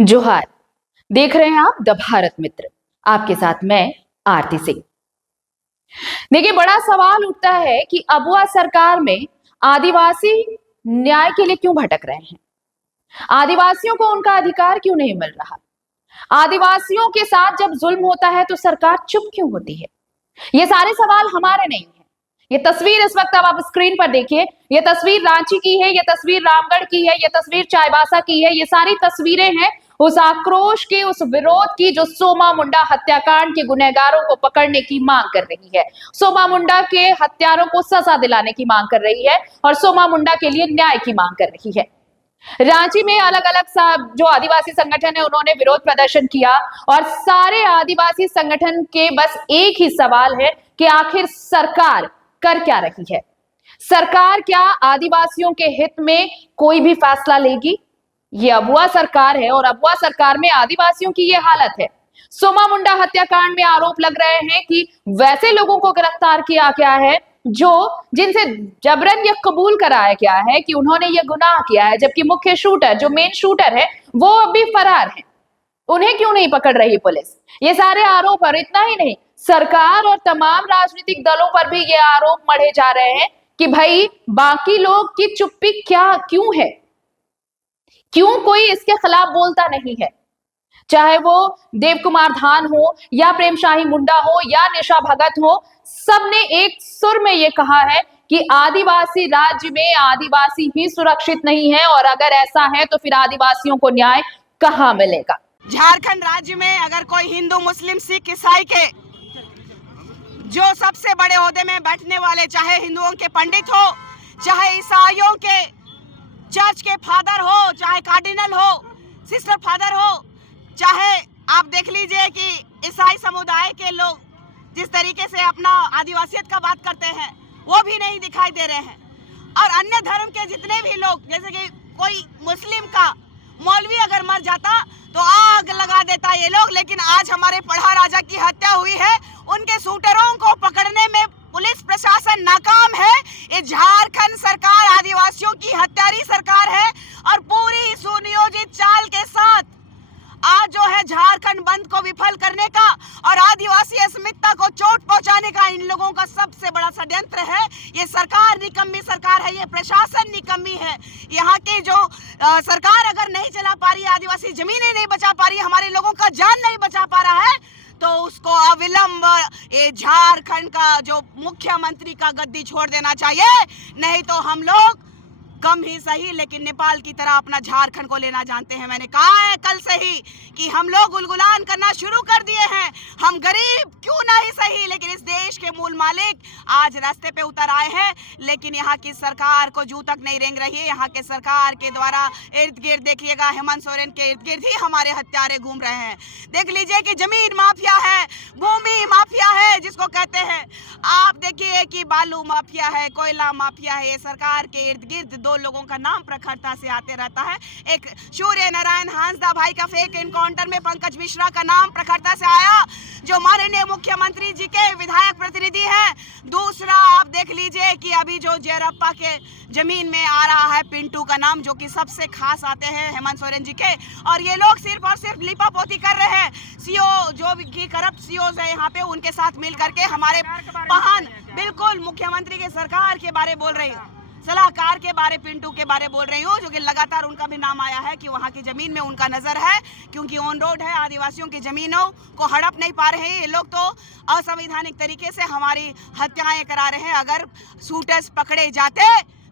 जोहार। देख रहे हैं आप द भारत मित्र, आपके साथ मैं आरती सिंह। देखिए, बड़ा सवाल उठता है कि अबुआ सरकार में आदिवासी न्याय के लिए क्यों भटक रहे हैं। आदिवासियों को उनका अधिकार क्यों नहीं मिल रहा। आदिवासियों के साथ जब जुल्म होता है तो सरकार चुप क्यों होती है। ये सारे सवाल हमारे नहीं है। ये तस्वीर इस वक्त अब आप स्क्रीन पर देखिए। ये तस्वीर रांची की है, ये तस्वीर रामगढ़ की है, ये तस्वीर चाईबासा की है। ये सारी तस्वीरें हैं उस आक्रोश की, उस विरोध की जो सोमा मुंडा हत्याकांड के गुनहगारों को पकड़ने की मांग कर रही है। सोमा मुंडा के हत्यारों को सजा दिलाने की मांग कर रही है और सोमा मुंडा के लिए न्याय की मांग कर रही है। रांची में अलग अलग जो आदिवासी संगठन है उन्होंने विरोध प्रदर्शन किया और सारे आदिवासी संगठन के बस एक ही सवाल है कि आखिर सरकार कर क्या रही है। सरकार क्या आदिवासियों के हित में कोई भी फैसला लेगी। ये अबुआ सरकार है और अबुआ सरकार में आदिवासियों की ये हालत है। सोमा मुंडा हत्याकांड में आरोप लग रहे हैं कि वैसे लोगों को गिरफ्तार किया गया है जिनसे जबरन ये कबूल कराया गया है कि उन्होंने ये गुनाह किया है, जबकि मुख्य शूटर जो मेन शूटर है वो अभी फरार है। उन्हें क्यों नहीं पकड़ रही पुलिस। ये सारे आरोप, और इतना ही नहीं, सरकार और तमाम राजनीतिक दलों पर भी ये आरोप मढ़े जा रहे हैं कि भाई बाकी लोग की चुप्पी क्यों है, क्यों कोई इसके खिलाफ बोलता नहीं है। चाहे वो देव कुमार धान हो या प्रेमशाही मुंडा हो या निशा भगत हो, सबने एक सुर में ये कहा है कि आदिवासी राज्य में आदिवासी ही सुरक्षित नहीं है और अगर ऐसा है तो फिर आदिवासियों को न्याय कहां मिलेगा। झारखंड राज्य में अगर कोई हिंदू, मुस्लिम, सिख, ईसाई के जो सबसे बड़े ओहदे में बैठने वाले, चाहे हिंदुओं के पंडित हो, चाहे ईसाइयों के चर्च के फादर हो, चाहे कार्डिनल हो, सिस्टर फादर हो, चाहे आप देख लीजिए कि ईसाई समुदाय के लोग जिस तरीके से अपना आदिवासियत का बात करते हैं वो भी नहीं दिखाई दे रहे हैं। और अन्य धर्म के जितने भी लोग, जैसे कि कोई मुस्लिम का मौलवी अगर मर जाता तो आग लगा देता ये लोग, लेकिन आज हमारे पढ़ा राजा की हत्या हुई है, उनके शूटरों को पकड़ने में पुलिस प्रशासन नाकाम है। ये झारखंड सरकार आदिवासियों की हत्यारी सरकार है और पूरी सुनियोजित चाल के साथ आज जो है झारखंड बंद को विफल करने का और आदिवासी अस्मिता को चोट पहुंचाने का इन लोगों का सबसे बड़ा षड्यंत्र है। ये सरकार निकम्मी सरकार है, ये प्रशासन निकम्मी है। यहाँ की जो सरकार अगर नहीं चला पा रही है, आदिवासी जमीनें नहीं बचा पा रही है, हमारे लोगों का जान नहीं बचा पा रहा है, तो उसको अविलंब ये झारखंड का जो मुख्यमंत्री का गद्दी छोड़ देना चाहिए। नहीं तो हम लोग कम ही सही लेकिन नेपाल की तरह अपना झारखंड को लेना जानते हैं। मैंने कहा है कल से ही कि हम लोग गुलगुलान करना शुरू कर दिए हैं। हम गरीब क्यों ना ही सही लेकिन इस देश के मूल मालिक आज रास्ते पे उतर आए हैं, लेकिन यहाँ की सरकार को जू तक नहीं रेंग रही है। यहाँ के सरकार के द्वारा इर्द गिर्द देखिएगा, हेमंत सोरेन के इर्द गिर्द ही हमारे हत्यारे घूम रहे हैं। देख लीजिए कि जमीन माफिया है, भूमि माफिया है जिसको कहते हैं। आप देखिए कि बालू माफिया है, कोयला माफिया है। ये सरकार के इर्द गिर्द दो लोगों का नाम प्रखरता से आते रहता है। एक सूर्य नारायण हांसदा भाई का फेक एनकाउंटर में पंकज मिश्रा का नाम प्रखरता से आया, जो माननीय मुख्यमंत्री जी के विधायक प्रतिनिधि हैं। दूसरा आप देख लीजिए कि अभी जो जेरप्पा के जमीन में आ रहा है पिंटू का नाम, जो कि सबसे खास आते हैं हेमंत सोरेन जी के, और ये लोग सिर्फ और सिर्फ लिपापोती कर रहे हैं। सीओ जो भी करप्ट सीओज है यहाँ पे, उनके साथ मिल करके हमारे पहान बिल्कुल मुख्यमंत्री के सरकार के बारे बोल रही हूँ, सलाहकार के बारे, पिंटू के बारे बोल रही हूँ, जो कि लगातार उनका भी नाम आया है कि वहाँ की जमीन में उनका नजर है, क्योंकि ऑन रोड है। आदिवासियों की जमीनों को हड़प नहीं पा रहे हैं ये लोग, तो असंवैधानिक तरीके से हमारी हत्याएं करा रहे हैं। अगर शूटर्स पकड़े जाते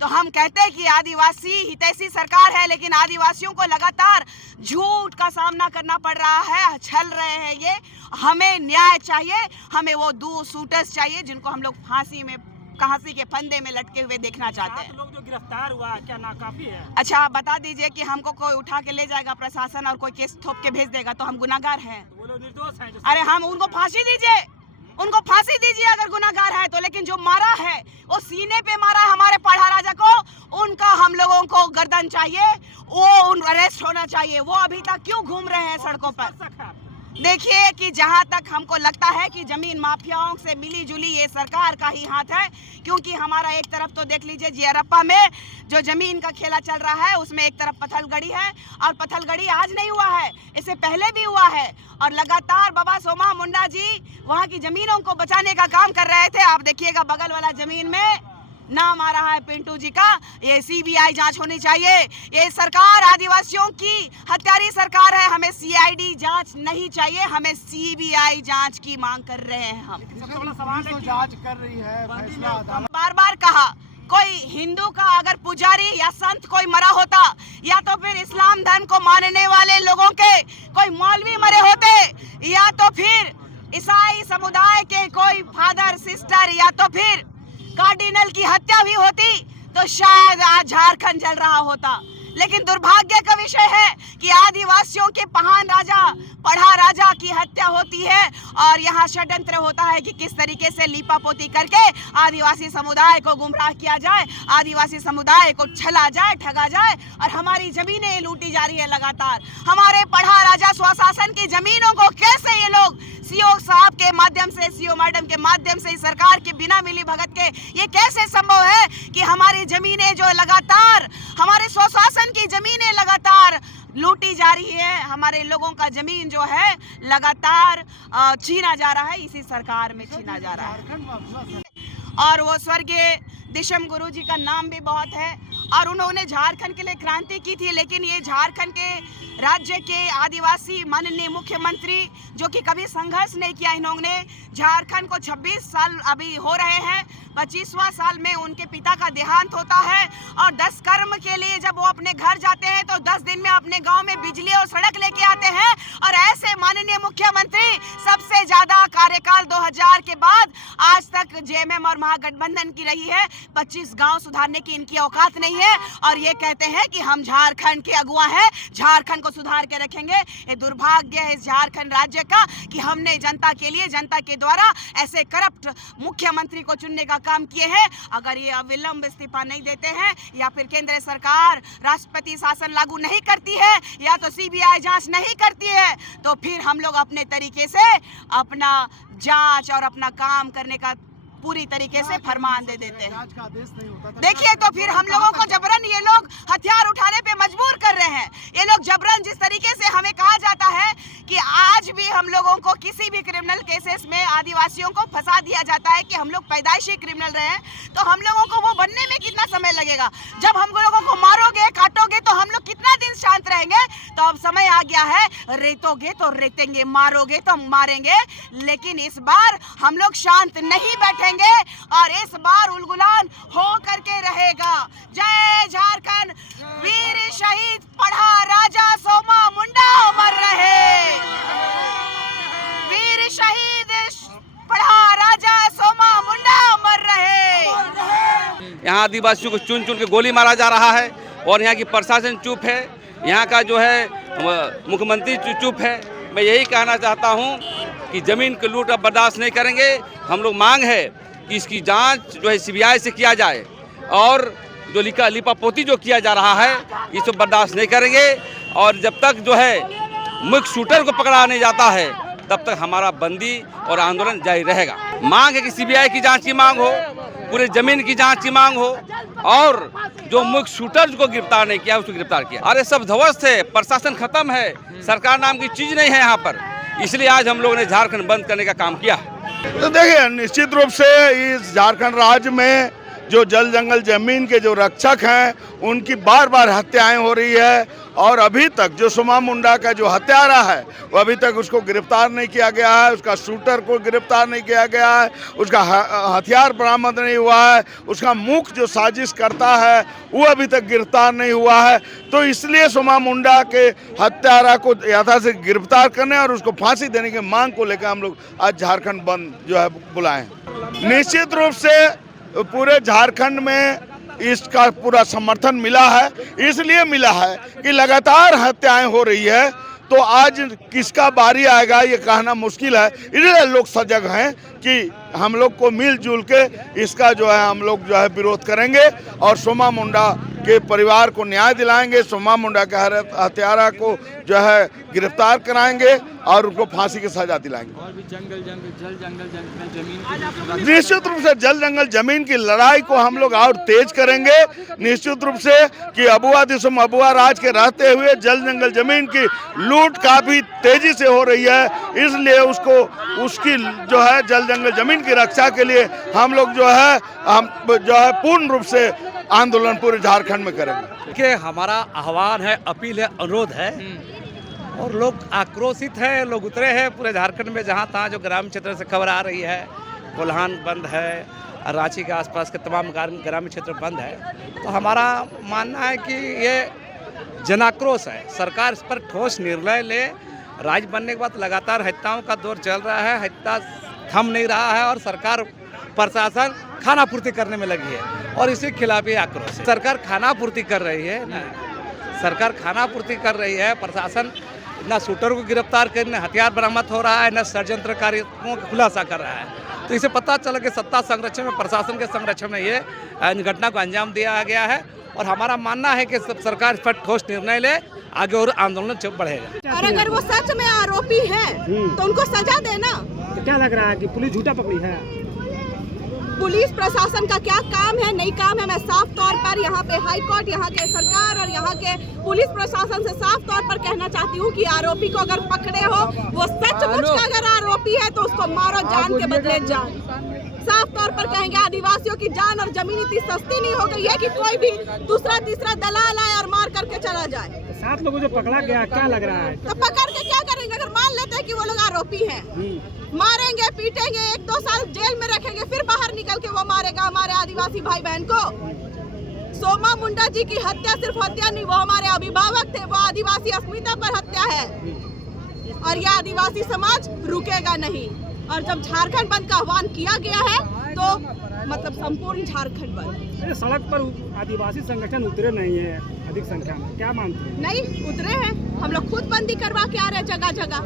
तो हम कहते कि आदिवासी हितैषी सरकार है, लेकिन आदिवासियों को लगातार झूठ का सामना करना पड़ रहा है, छल रहे हैं ये। हमें न्याय चाहिए, हमें वो दो शूटर्स चाहिए जिनको हम लोग फांसी के फंदे में लटके हुए देखना चाहते हैं। लोग जो गिरफ्तार हुआ क्या नाकाफी है? अच्छा, आप बता दीजिए कि हमको कोई उठा के ले जाएगा प्रशासन और कोई केस थोप के भेज देगा तो हम गुनाहगार हैं? वो लोग निर्दोष हैं। अरे हम उनको फांसी दीजिए, उनको फांसी दीजिए अगर गुनाहगार है तो, लेकिन जो मारा है वो सीने पे मारा है हमारे पढ़ा राजा को, उनका हम लोगों को गर्दन चाहिए, वो अरेस्ट होना चाहिए। वो अभी तक क्यों घूम रहे हैं सड़कों पर? देखिए कि जहां तक हमको लगता है कि जमीन माफियाओं से मिली जुली ये सरकार का ही हाथ है, क्योंकि हमारा एक तरफ तो देख लीजिए जियरप्पा में जो जमीन का खेला चल रहा है उसमें एक तरफ पत्थलगड़ी है, और पत्थलगड़ी आज नहीं हुआ है, इससे पहले भी हुआ है, और लगातार बाबा सोमा मुंडा जी वहां की जमीनों को बचाने का काम कर रहे थे। आप देखिएगा बगल वाला जमीन में नाम आ रहा है पिंटू जी का। ये सीबीआई जांच होनी चाहिए। ये सरकार आदिवासियों की हत्यारी सरकार है, हमें सीआईडी जांच नहीं चाहिए, हमें सीबीआई जांच की मांग कर रहे हैं हम। सबसे बड़ा सवाल है कि जांच कर रही है, फैसला अदालत बार बार कहा कोई हिंदू का अगर पुजारी या संत कोई मरा होता, या तो फिर इस्लाम धर्म को मानने वाले लोगों के कोई मौलवी मरे होते, या तो फिर ईसाई समुदाय के कोई फादर सिस्टर या तो फिर कार्डिनल की हत्या भी होती, तो शायद आज झारखंड जल रहा होता। लेकिन दुर्भाग्य का विषय है कि आदिवासियों के महान राजा पढ़ा राजा की हत्या होती है, और यहाँ षड्यंत्र होता है कि किस तरीके से लीपापोती करके आदिवासी समुदाय को गुमराह किया जाए, आदिवासी समुदाय को छला जाए, ठगा जाए, और हमारी जमीनें लूटी जा रही है लगातार। हमारे पढ़ा राजा स्वशासन की जमीनों को कैसे ये लोग सीओ साहब के माध्यम से, सीओ मैडम के माध्यम से, इस सरकार के बिना मिली भगत के, ये कैसे संभव है कि हमारी जमीनें जो लगातार, हमारे स्वशासन की जमीनें लगातार लूटी जा रही है, हमारे लोगों का जमीन जो है लगातार छीना जा रहा है, इसी सरकार में छीना जा रहा है। और वो स्वर्गीय दिशम गुरु जी का नाम भी बहुत है, और उन्होंने झारखंड के लिए क्रांति की थी, लेकिन ये झारखंड के राज्य के आदिवासी माननीय मुख्यमंत्री जो कि कभी संघर्ष नहीं किया, इन्होंने झारखंड को 26 साल अभी हो रहे हैं, 25वां साल में उनके पिता का देहांत होता है, और 10 कर्म के लिए जब वो अपने घर जाते हैं तो 10 दिन में अपने गांव में बिजली और सड़क लेके आते हैं। और ऐसे माननीय मुख्यमंत्री सबसे ज्यादा कार्यकाल 2000 के बाद आज तक जेएमएम और महागठबंधन की रही है, 25 गांव सुधारने की इनकी औकात नहीं है, और ये कहते हैं कि हम झारखंड के अगुआ हैं, झारखंड को सुधार के रखेंगे। ये दुर्भाग्य है इस झारखंड राज्य का कि हमने जनता के लिए, जनता के द्वारा ऐसे करप्ट मुख्यमंत्री को चुनने का काम किए हैं। अगर ये अविलंब इस्तीफा नहीं देते हैं, या फिर केंद्र सरकार राष्ट्रपति शासन लागू नहीं करती है, या तो सीबीआई जांच नहीं करती है, तो फिर हम लोग अपने तरीके से अपना जांच और अपना काम करने का पूरी तरीके से फरमान दे देते हैं। जांच का आदेश नहीं होता था। देखिए तो फिर हम लोगों को जबरन ये लोग हथियार उठाने पे मजबूर कर रहे हैं। ये लोग जबरन, जिस तरीके से हमें कहा जाता है कि आज भी हम लोगों को किसी भी क्रिमिनल केसेस में आदिवासियों को फंसा दिया जाता है कि हम लोग पैदाइशी क्रिमिनल रहे हैं, तो हम लोगों को वो बनने में कितना समय लगेगा? जब हम लोगों को मारोगे, काटोगे, तो हम लोग कितना दिन शांत रहेंगे? तो अब समय आ गया है, रेतोगे तो रेतेंगे, मारोगे तो मारेंगे, लेकिन इस बार हम लोग शांत नहीं बैठेंगे, और इस बार उलगुलान हो करके रहेगा। जय झारखंड, वीर शहीद पढ़ा राजा सोमा मुंडा अमर रहे, वीर शहीद पढ़ा राजा सोमा मुंडा अमर रहे। यहाँ आदिवासियों को चुन चुन के गोली मारा जा रहा है, और यहाँ की प्रशासन चुप है, यहाँ का जो है मुख्यमंत्री चुप है। मैं यही कहना चाहता हूँ कि ज़मीन की लूट अब बर्दाश्त नहीं करेंगे। हम लोग मांग है कि इसकी जांच जो है सीबीआई से किया जाए, और जो लिपापोती जो किया जा रहा है इसको बर्दाश्त नहीं करेंगे, और जब तक जो है मुख्य शूटर को पकड़ा नहीं जाता है तब तक हमारा बंदी और आंदोलन जारी रहेगा। मांग है कि सीबीआई की जांच की मांग हो, पूरे जमीन की जांच की मांग हो, और जो मुख्य शूटर को गिरफ्तार नहीं किया उसको गिरफ्तार किया। अरे सब ध्वस्त है, प्रशासन खत्म है, सरकार नाम की चीज नहीं है यहाँ पर, इसलिए आज हम लोगों ने झारखंड बंद करने का काम किया। तो देखिए, निश्चित रूप से इस झारखंड राज्य में जो जल जंगल जमीन के जो रक्षक हैं उनकी बार बार हत्याएं हो रही है, और अभी तक जो सोमा मुंडा का जो हत्यारा है वो अभी तक उसको गिरफ्तार नहीं किया गया है, उसका शूटर को गिरफ्तार नहीं किया गया है, उसका हथियार बरामद नहीं हुआ है, उसका मुख्य जो साजिश करता है वो अभी तक गिरफ्तार नहीं हुआ है। तो इसलिए सोमा मुंडा के हत्यारा को यथाशीघ्र गिरफ्तार करने और उसको फांसी देने की मांग को लेकर हम लोग आज झारखंड बंद जो है बुलाए। निश्चित रूप से पूरे झारखंड में इसका पूरा समर्थन मिला है, इसलिए मिला है कि लगातार हत्याएं हो रही है, तो आज किसका बारी आएगा ये कहना मुश्किल है। इसलिए लोग सजग हैं कि हम लोग को मिलजुल के इसका जो है हम लोग जो है विरोध करेंगे और सोमा मुंडा के परिवार को न्याय दिलाएंगे। सोमा मुंडा के हत्यारा को जो है गिरफ्तार कराएंगे और उनको फांसी की सजा दिलाएंगे। और भी जल जंगल जमीन निश्चित रूप से जल जंगल जमीन की लड़ाई को हम लोग और तेज करेंगे। निश्चित रूप से कि अबुआ दिसुम अबुआ राज के रहते हुए जल जंगल जमीन की लूट काफी तेजी से हो रही है, इसलिए उसकी जो है जल जंगल जमीन की रक्षा के लिए हम लोग जो है पूर्ण रूप से आंदोलन पूरे झारखंड में करेंगे। देखिए, हमारा आह्वान है, अपील है, अनुरोध है और लोग आक्रोशित हैं, लोग उतरे हैं पूरे झारखंड में। जहाँ तहाँ जो ग्रामीण क्षेत्र से खबर आ रही है, कोल्हान बंद है, रांची के आसपास के तमाम ग्रामीण क्षेत्र बंद है। तो हमारा मानना है कि ये जनाक्रोश है, सरकार इस पर ठोस निर्णय ले। राज्य बनने के बाद लगातार हत्याओं का दौर चल रहा है, हत्या थम नहीं रहा है और सरकार प्रशासन खाना पूर्ति करने में लगी है और इसके खिलाफ ही आक्रोश है। सरकार खाना पूर्ति कर रही है ना, सरकार खाना पूर्ति कर रही है, प्रशासन न शूटर को गिरफ्तार करने, हथियार बरामद हो रहा है, न षड्यंत्रकारियों का खुलासा कर रहा है। तो इसे पता चला कि सत्ता संरक्षण में, प्रशासन के संरक्षण में ये घटना को अंजाम दिया गया है और हमारा मानना है कि सरकार इस पर ठोस निर्णय ले, आगे और आंदोलन चुप बढ़ेगा। और अगर वो सच में आरोपी है तो उनको सजा देना। तो क्या लग रहा है कि पुलिस झूठा पकड़ी है? पुलिस प्रशासन का क्या काम है, नहीं काम है, मैं साफ तौर पर यहाँ पे हाई कोर्ट, यहाँ के सरकार और यहाँ के पुलिस प्रशासन से साफ तौर पर कहना चाहती हूँ कि आरोपी को अगर पकड़े हो, वो सचमुच का अगर आरोपी है तो उसको मारो, जान के बदले जान। साफ तौर पर कहेंगे, आदिवासियों की जान और जमीन इतनी सस्ती नहीं हो गई है कि कोई भी दूसरा तीसरा दलाल आए और मार करके चला जाए। 7 लोगों जो पकड़ा गया, क्या लग रहा है? तो पकड़ के क्या करेंगे? अगर मान लेते हैं कि वो लोग आरोपी हैं, मारेंगे, पीटेंगे, 1-2 साल जेल में रखेंगे, फिर बाहर निकल के वो मारेगा हमारे आदिवासी भाई बहन को। सोमा मुंडा जी की हत्या सिर्फ हत्या नहीं, वो हमारे अभिभावक थे, वो आदिवासी अस्मिता पर हत्या है और यह आदिवासी समाज रुकेगा नहीं। और जब झारखंड बंद का आह्वान किया गया है तो मतलब संपूर्ण झारखंड बंद। सड़क पर आदिवासी संगठन उतरे नहीं है अधिक संख्या में, क्या मानते हैं? नहीं उतरे हैं, हम लोग खुद बंदी करवा के आ रहे हैं जगह जगह।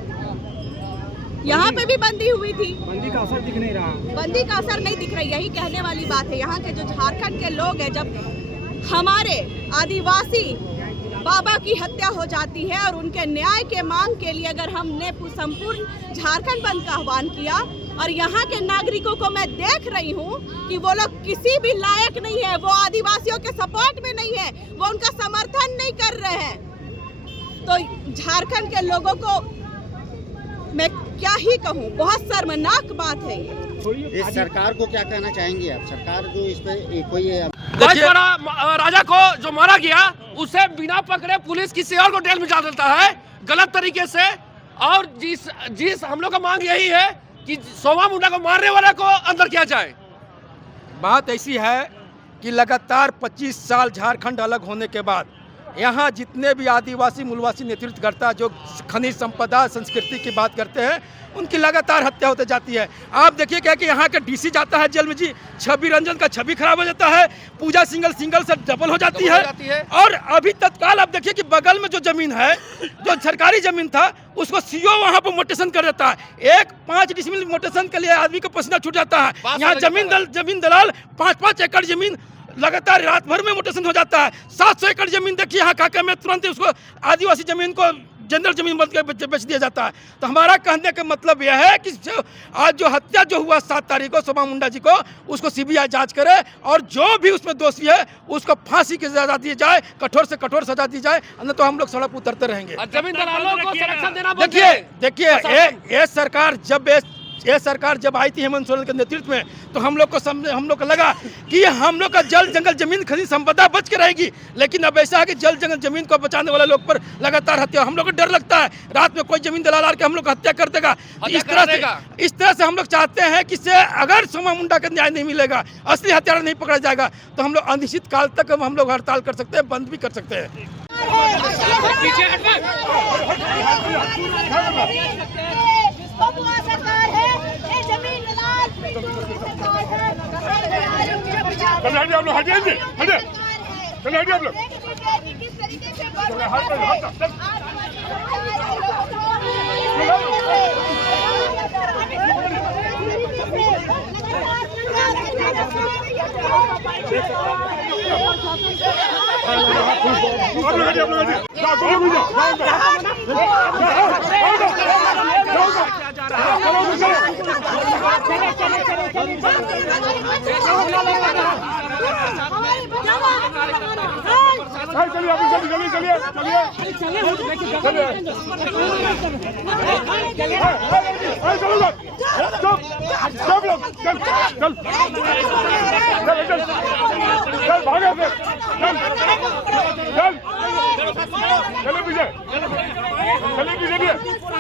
यहाँ पे भी बंदी हुई थी, बंदी का असर दिख नहीं रहा। बंदी का असर नहीं दिख रहा, यही कहने वाली बात है। यहाँ के जो झारखंड के लोग हैं, जब हमारे आदिवासी बाबा की हत्या हो जाती है और उनके न्याय के मांग के लिए अगर हमने संपूर्ण झारखंड बंद का आह्वान किया और यहाँ के नागरिकों को मैं देख रही हूँ कि वो लोग किसी भी लायक नहीं है, वो आदिवासियों के सपोर्ट में नहीं है, वो उनका समर्थन नहीं कर रहे हैं, तो झारखंड के लोगों को मैं क्या ही कहूँ, बहुत शर्मनाक बात है ये। इस सरकार को क्या कहना चाहेंगे आप? सरकार जो इस पे कोई राजा को जो मारा गया, उसे बिना पकड़े पुलिस किसी और को जेल में डाल देता है गलत तरीके से। और जिस हम लोग का मांग यही है कि सोमा मुंडा को मारने वाला को अंदर किया जाए। बात ऐसी है कि लगातार 25 साल झारखंड अलग होने के बाद यहाँ जितने भी आदिवासी मूलवासी नेतृत्वकर्ता जो खनिज संपदा संस्कृति की बात करते हैं, उनकी लगातार हत्या होते जाती है। आप देखिए क्या कि यहाँ का डीसी जाता है जेल में जी, छवि रंजन का छवि खराब हो जाता है, पूजा सिंगल से डबल हो जाती है। और अभी तत्काल आप देखिए कि बगल में जो जमीन है, जो सरकारी जमीन था, उसको सीओ वहाँ पर मोटेशन कर देता है। 5 डिसमिल मोटेशन के लिए आदमी को पसीना छूट जाता है। यहाँ जमीन दलाल 5-5 एकड़ जमीन लगातार रात भर में मोटेशन हो जाता है। 700 एकड़ जमीन देखिए यहाँ काका में, तुरंत उसको आदिवासी जमीन को जनरल जमीन बन के बेच दिया जाता है। तो हमारा कहने का मतलब यह है कि आज जो हत्या जो हुआ 7 तारीख को सोमा मुंडा जी को, उसको सीबीआई जांच करे और जो भी उसमें दोषी है उसको फांसी की सजा दी जाए, कठोर से कठोर सजा दी जाए, अन्य तो हम लोग सड़क पर उतरते रहेंगे। जमीन दलालों को संरक्षण देना। देखिए ये सरकार जब आई थी हेमंत सोरेन के नेतृत्व में, तो हम लोग को लगा कि हम लोग का जल जंगल जमीन खनिज संपदा बच के रहेगी। लेकिन अब ऐसा है कि जल जंगल जमीन को बचाने वाले लोग पर लगातार हत्या, हम लोग को डर लगता है रात में कोई जमीन दलाल आके हम लोग को हत्या कर देगा। इस तरह से हम लोग चाहते हैं कि अगर सोमा मुंडा का न्याय नहीं मिलेगा, असली हत्यारा नहीं पकड़ा जाएगा, तो हम लोग अनिश्चित काल तक हम लोग हड़ताल कर सकते हैं, बंद भी कर सकते हैं। सरकार है, ये जमीन दलाल सरकार है। आप लोग हटिए, चलो हटिए आप लोग। किस तरीके से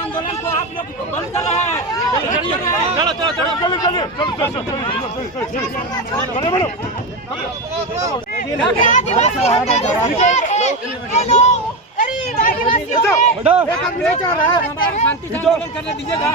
आंदोलन को आप लोग बंद कर रहे हैं। शांति से आंदोलन करने दीजिएगा।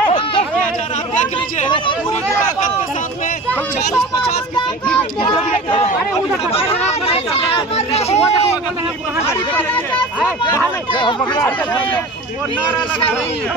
देख लीजिए पूरी ताकत के साथ में 40-50 नारा लगा रही है।